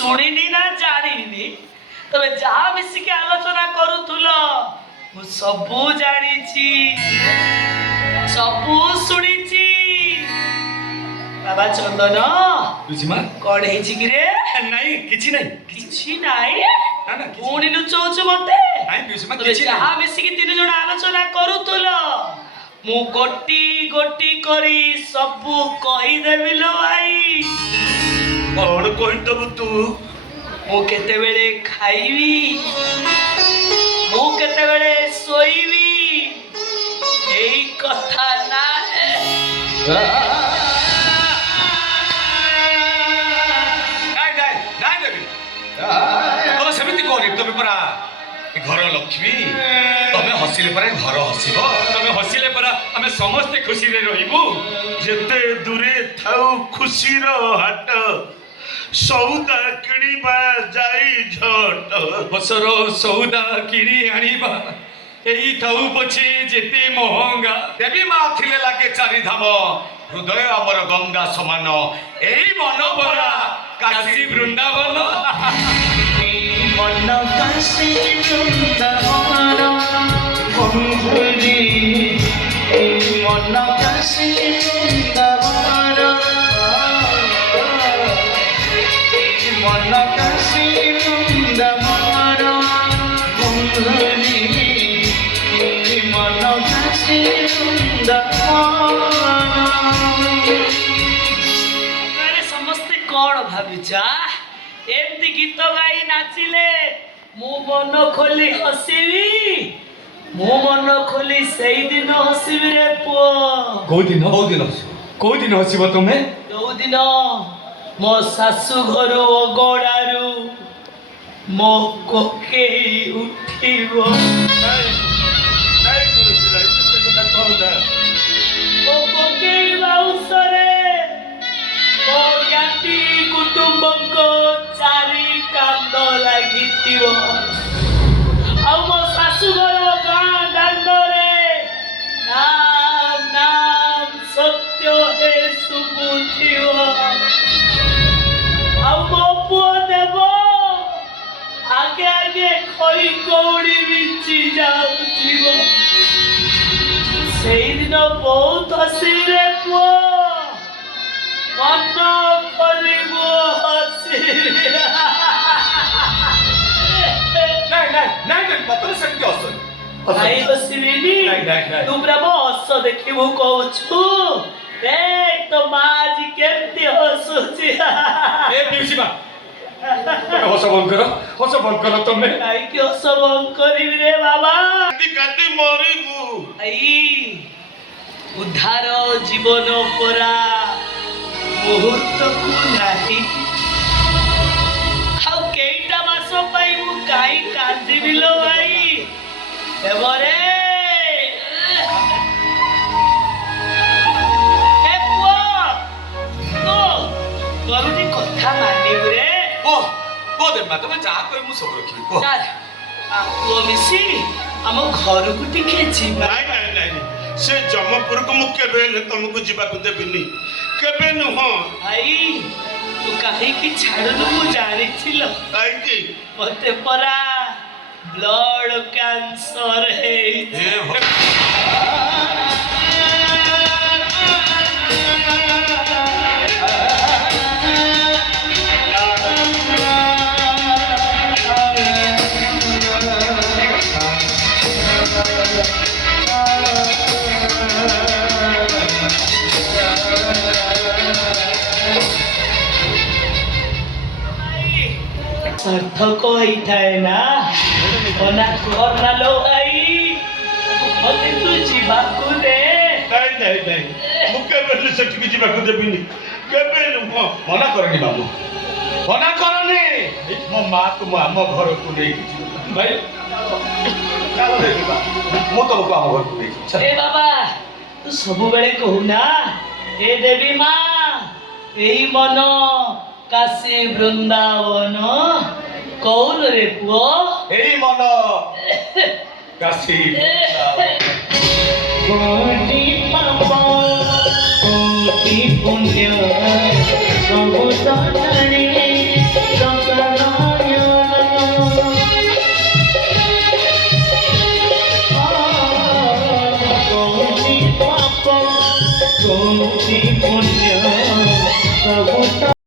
ଶୁଣିନି ନା ଜାଣିନି ତମେ ଯାହା ମିଶିକି ଆଲୋଚନା କରୁଥିଲ ମୁଁ ସବୁ ଜାଣିଛି ସବୁ ଶୁଣିଛି। ବାବା ଚନ୍ଦନ କଣ ହେଇଛି କି ରେ? ନାଇଁ କିଛି ନାଇଁ କିଛି ନାଇଁ ନା ନା ପୁଣି ଲୁଚଉଛୁ ମତେ? ନାଇଁ ପିଉସୀ ମା ତମେ କିଛି ଯାହା ନାଇଁ ମିଶିକି ତିନି ଜଣ ଆଲୋଚନା କରୁଥିଲ ମୁଁ ଗୋଟି ଗୋଟି କରି ସବୁ କହିଦେବି ଲୋ ଭାଇ। କଣ କହିଦବୁ ତୁ? ମୁଁ କେତେବେଳେ ଖାଇବି ମୁଁ କେତେବେଳେ ଶୋଇବି ଏଇ କଥା ନା ନାଇଁ ନାଇଁ ନାଇଁ ଦେବି ତମେ ସେମିତି କରେ ତମେ ପରା ଏ ଘର ଲକ୍ଷ୍ମୀ ତମେ ହସିଲେ ପରା ଘର ହସିବ ତମେ ହସିଲେ ପରା ଆମେ ସମସ୍ତେ ଖୁସିରେ ରହିବୁ। ଯେତେ ଦୂରେ ଥାଉ ଖୁସିର ହାଟ ସଉଦା କିଣିବା ଯାଇ ଝଟ ବସର ସଉଦା କିଣି ଆଣିବା ଏଇ ଥାଉ ପଛେ ଯେତେ ମହଙ୍ଗା ଦେବୀ ମା ଥିଲେ ଲାଗେ ଚାରିଧାମ ହୃଦୟ ଆମର ଗଙ୍ଗା ସମାନ ଏଇ ମନ ପରା କାଶୀ ବୃନ୍ଦାବନ ମନ କାଶୀ ବୃନ୍ଦାବନ ବନ୍ଧୁରି ମନ କାଶୀ ବୃନ୍ଦାବନ ମନ କାଶୀ ବୃନ୍ଦାବନ ବନ୍ଧୁରି ମନ କାଶୀ ବୃନ୍ଦାବନ। ସମସ୍ତେ କଣ ଭାବିଛ? ଏମିତି ଗୀତ ଗାଇ ନାଚିଲେ ମୁଁ ମନ ଖୋଲି ହସିବି ମୁଁ ମନ ଖୋଲି ସେଇଦିନ ହସିବି ରେ ପୁଅ। କୋଉ ଦିନ ହସିବ ତମେ? ଯୋଉଦିନ ମୋ ଶାଶୁ ଘରୁ ଅଗଣାରୁ ମୋ କୋକେଇ ଉଠିବ ମୋ କୋକେଇ ବାଉଁଶରେ ମୋ ଜ୍ଞାତି କୁଟୁମ୍ବଙ୍କ ଚାରି କାନ୍ଦ ଲାଗିଥିବ ଆଉ ମୋ ଶାଶୁଘର ଗାଁ ଦାଣ୍ଡରେ ନାମ ନାମ ସତ୍ୟ ହେ ଶୁଭୁଥିବ ଆଉ ମୋ ପୁଅ ଦେବ ଆଗେ ଆଗେ ଖଇ କଉଡ଼ି ବିଞ୍ଚି ଯାଉଥିବ। ସେଇଦିନ ବହୁତ ହସିରେ ପୁଅ ମନ ଖୋଲିବୁ ହସିବି। କାଇଁ ହସିବିନି? ତୁ ପୁରା ମୋ ହସ ଦେଖିବୁ କହୁଛୁ। ତୋ ମା ଆଜି କେମିତି ହସୁଛି। ହସ ବନ୍ଦ କର ତମେ କାହିଁକି ହସ ବନ୍ଦ କରିବି ରେ ବାବା? ମରିବୁ ଭାଇ ଉଦ୍ଧାର ଜୀବନ ପରା ମୁହୂର୍ତ୍ତକୁ ନାହିଁ ଆଉ କେଇଟା ମାସ ପାଇଁ ମୁଁ କାହିଁ କାନ୍ଦିବି ଲୋ ଭାଇ? ଦେବରେ କରୁଛି କଥା ମାନିବୁ ରେ। ତମେ ଯାହା କହି ମୁଁ ସବୁ ରଖିବି ପୁଅ ମିଶି ଆମ ଘରକୁ ଟିକେ ଯିବା। ନାଇଁ ସେ ଜମପୁରକୁ ମୁଁ କେବେ ହେଲେ ତମକୁ ଯିବାକୁ ଦେବିନି କେବେ ନୁହଁ। ଭାଇ ତୁ କାହିଁକି ଛାଡୁନୁ? ମୁଁ ଜାଣିଥିଲ କାହିଁକି? ମତେ ପରା ବ୍ଲଡ କ୍ୟାନ୍ସର ହେଇଛି। ସାର୍ଥକ ହେଇଥାଏ ନା ମନା କରନା ଲୋ ଭାଇ ମତେ ତୁ ଯିବାକୁ ଦେ। ନାଇଁ ମୁଁ କେବେ ହେଲେ ସେଠିକି ଯିବାକୁ ଦେବିନି କେବେ ନୁହଁ। ମନା କରନି ବାବୁ ମନା କରନି ମୋ ମାକୁ ମୁଁ ଆମ ଘରକୁ ନେଇକି ଯିବି ଭାଇ ମୁଁ ତମକୁ ଆମ ଘରକୁ ନେଇକି ଏ ବାବା ତୁ ସବୁବେଳେ କହୁନା ଏ ଦେବୀ ମା ଏଇ ମନ କାଶୀ ବୃନ୍ଦାବନ କହୁନ ରେ ପୁଅ। ଏଇ ମନ କାଶୀ କୋଟି ପାପ କୋଟି ପୁଣ୍ୟ ସବୁ ତ ଜାଣେ କୋଟି ବନ୍ୟା ସବୁ